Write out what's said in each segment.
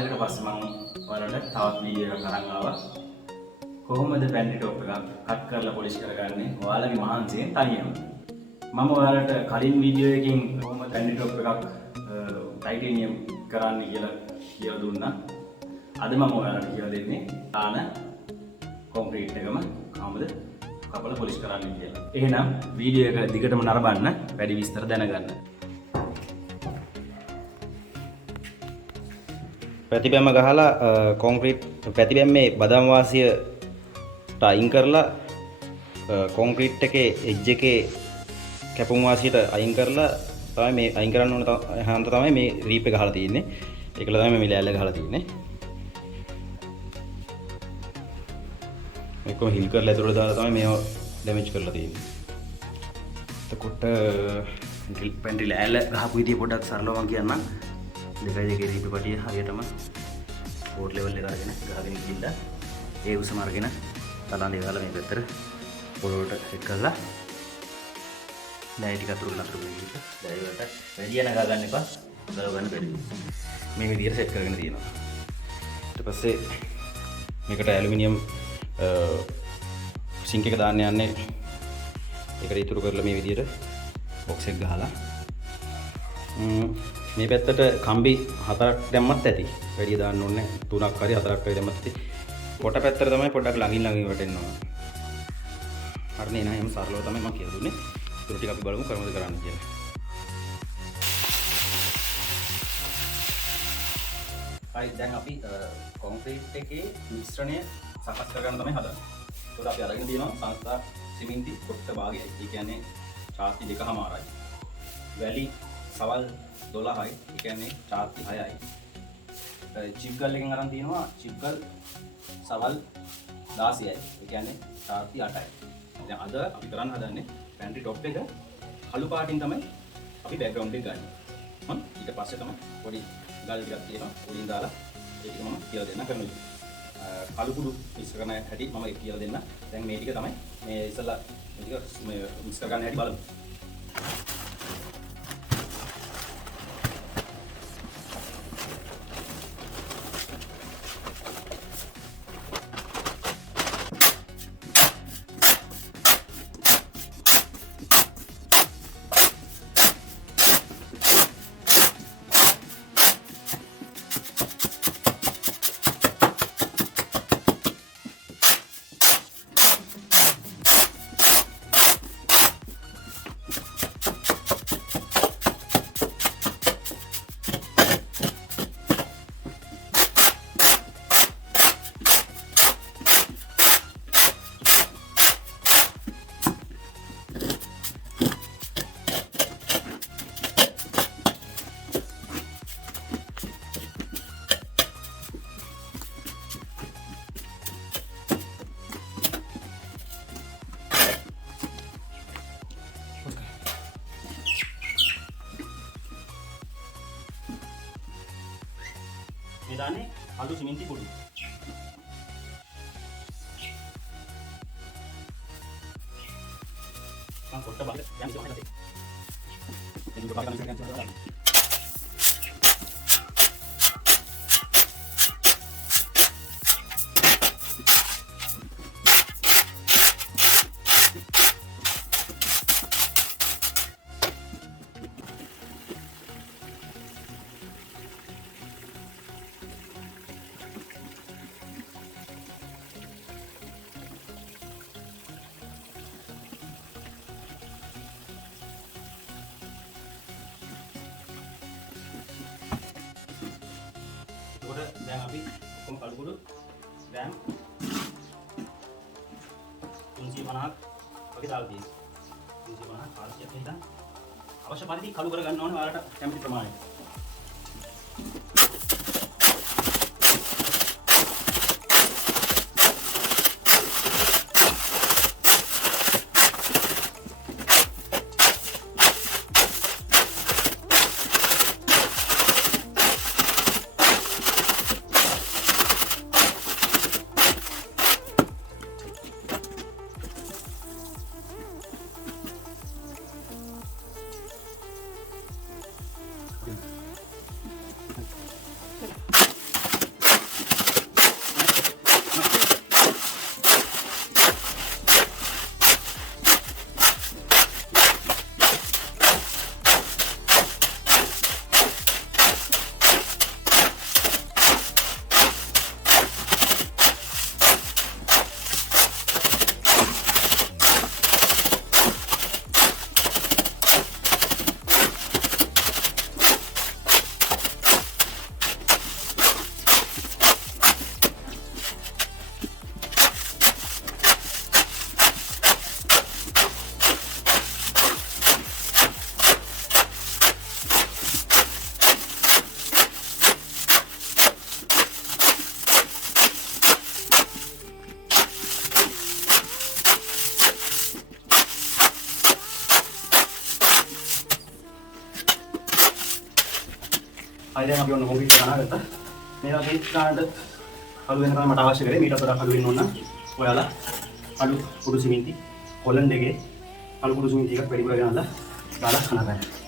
කාලයකට පස්සේ මම ඔයාලට තවත් වීඩියෝ එකක් අරන් ආවා. කොහොමද පැන්ට්‍රි টොප් එකක් කට් කරලා පොලිෂ් කරගන්නේ ඔයාලගේ මහන්සියෙන් තනියම. මම ඔයාලට කලින් වීඩියෝ එකකින් කොහොමද පැන්ට්‍රි টොප් එකක් ටයිටේනියම් කරන්න කියලා දුන්නා. අද මම ඔයාලට කියලා දෙන්නේ ආන කොන්ක්‍රීට් එකම කොහොමද කපලා පොලිෂ් කරන්න කියලා. එහෙනම් වීඩියෝ එක දිගටම නරඹන්න වැඩි විස්තර දැනගන්න. පැතිබැම්ම ගහලා කොන්ක්‍රීට් පැතිබැම්මේ බදාම වාසියට අයින් කරලා කොන්ක්‍රීට් එකේ එජ් එකේ කැපුම් වාසියට අයින් කරලා තමයි මේ අයින් කරන්න ඕන හන්ද තමයි මේ රීප් එක ගහලා තියෙන්නේ. ඒකල තමයි මේ ලෑල්ල ගහලා තියෙන්නේ. මේකම හිල් කරලා ඇතුළට දාලා තමයි මේව ඩැමේජ් කරලා තියෙන්නේ. එතකොට පැන්ට්‍රි ලෑල්ල ගහපු විදිය පොඩ්ඩක් සරලව මම කියන්නම්. දෙකයි දෙකේ රීප් පටිය හරියටම පෝට් ලෙවල් එක අරගෙන ගහගෙන ගිහිල්ලා ඒ උසම අරගෙන තලන් දෙවලා මේ පැත්තට පොළොවට සෙට් කරලා ලෑලි ටික අතුරු නතර වෙන්න. ලෑලි වලට වැඩි යන ගහ ගන්න එපා. ගලව ගන්න බැරි. මේ විදිහට සෙට් කරගෙන තියෙනවා. ඊට පස්සේ මේකට ඇලුමිනියම් සිංක් එක දාන්න යන්නේ. ඒකට ඉතුරු කරලා මේ විදිහට බොක්ස් එක ගහලා මේ පැත්තට කම්බි 4ක් දැම්මත් ඇති. වැඩි දාන්න ඕනේ 3ක් හරි 4ක් හරි දැම්මත් ඇති. කොට පැත්තට තමයි පොඩ්ඩක් ළඟින් වැටෙන්න ඕන. හරිනේ නෑ එහෙම සරලව තමයි මම කියලා දුන්නේ. ඒක ටික අපි බලමු කොහොමද කරන්න කියලා. හරි දැන් අපි කොන්ක්‍රීට් එකේ මිශ්‍රණය සකස් කරගන්න තමයි හදන්නේ. ඒකට අපි අරගෙන තියෙනවා සංස්ථා සිමෙන්ති කොට්ට භාගයයි. ඒ කියන්නේ චාති 2කමාරයි. වැලි සවල් 12යි. ඒ කියන්නේ චාති 6යි. චිප් ගල් එකෙන් අරන් තියෙනවා චිප් ගල් සවල් 16යි. ඒ කියන්නේ චාති 8යි. දැන් අද අපි කරන්න හදන්නේ පැන්ට්‍රි টොප් එක කළු පාටින් තමයි අපි බෑග්ග්‍රවුන්ඩ් එක ගන්න. ඊට පස්සේ තමයි පොඩි ගල් ටිකක් තියෙනවා. උඩින් දාලා ඒක මම කියලා දෙන්න කරනවා. කළු කුඩු මික්ස් කරන හැටි මම කියලා දෙන්න. දැන් මේ ටික තමයි මේ ඉස්සලා මේ ටික මික්ස් කරගන්න හැටි බලමු. මේ දාන්නේ කළු සිමෙන්ති කුඩු. මම කොට්ට බලන්න යන්නේ කොහොමද? එදින බලන්න කරන්නේ. දැන් අපි කොම් කළු කුඩු දැන් 350ක් වගේ දාලා තියෙනවා. 350 400ක් හිටන් අවශ්‍ය පරිදි කළු කර ගන්න ඕනේ ඔයාලට කැමති ප්‍රමාණයට. හරි දැන් අපි ඔන්න කොන්ක්‍රීට් එක දාගත්තා. මේ වගේ ගානට අලු වෙන තමයි මට අවශ්‍ය කරේ. මීට වඩා අලු වෙන්න ඕන නම් ඔයාලා අලු කුඩු සිමෙන්ති හොලන්ඩ් එකේ අලු කුඩු සිමෙන්ති එකක් වැඩි කරගෙන දාලා හනගන්න.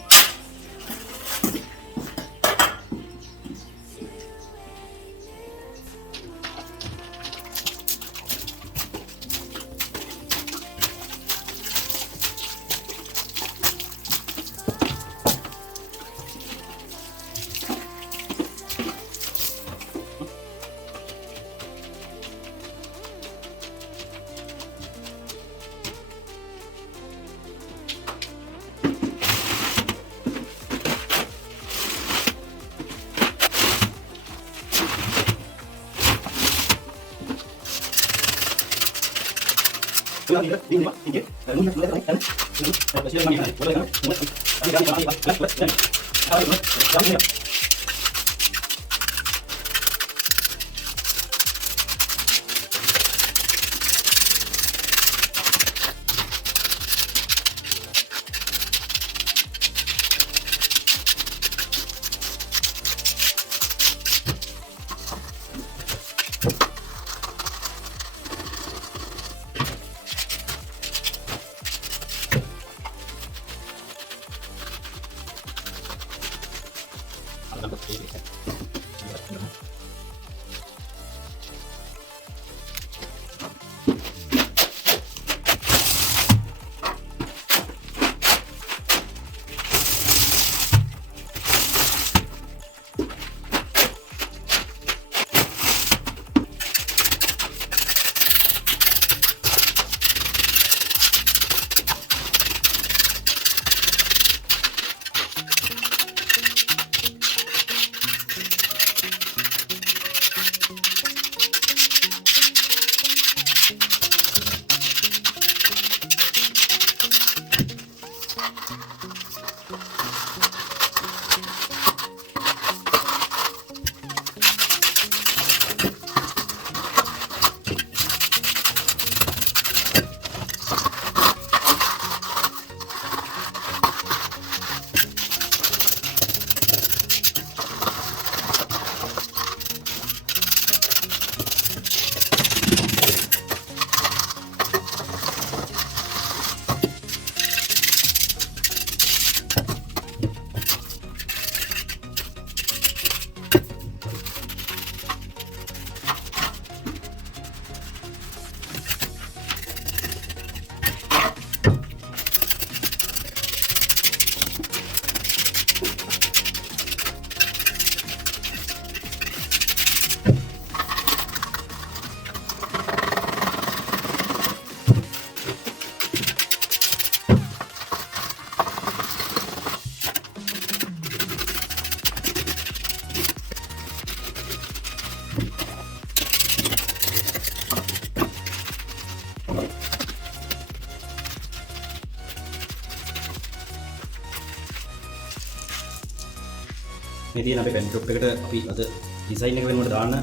මේ තියෙන අපේ පැන්ට්‍රොප් එකට අපි අද ඩිසයින් එක වෙනුවට දාන්න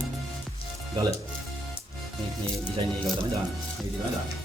ගල මේ ඩිසයින් එක තමයි දාන්න. මේ විදිහට තමයි දාන්න.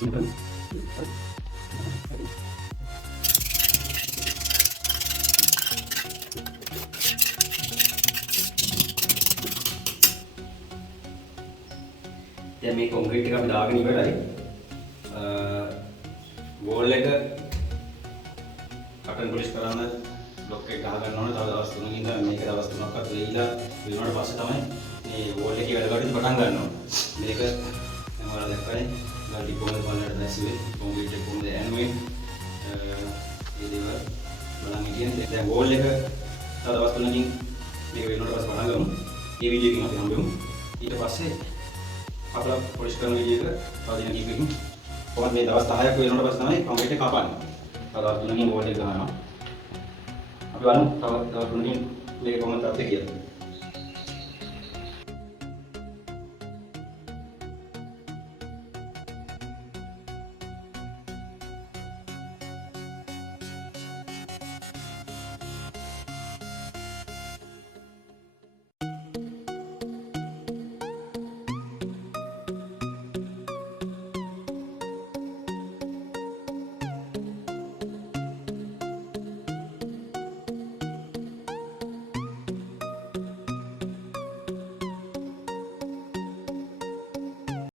දැන් මේ කොන්ක්‍රීට් එක අපි දාගෙන ඉවරයි. වෝල් එක කටන් පොලිෂ් කරන්න බ්ලොක් එක ගහ ගන්න ඕනේ. තව දවස් 3කින් ඉඳන් මේක දවස් 3ක්වත් වෙයිලා වෙනාට පස්සේ තමයි මේ වෝල් එකේ වැඩ කටයුතු පටන් ගන්න ඕනේ. මේක දැන් ඔයාලා දැක්කනේ. ගාඩි කොහොමද බලන්න දැස්සුවේ. කොන්ක්‍රීට් එක කොහොමද ඇනුවේ. මේ දේවල් බලන්න කියන්නේ. දැන් වෝල් එක තව දවස් 3කින් මේක වෙනාට පස්සේ පටන් ගමු. මේ වීඩියෝ එකකින් අපි හම්බෙමු. ඊට පස්සේ අපලා පොලිෂ් කරන වීඩියෝ එක තව දින කිහිපයකින් කොහොමද මේ දවස් 10ක් වෙනකොට පස්සේ තමයි කොන්ක්‍රීට් එක කපන්නේ. තව දවස් 3කින් වෝල් එක ගහනවා. අපි බලමු තව දවස් 3කින් මේක කොහොමද තත්ත්වය කියලා.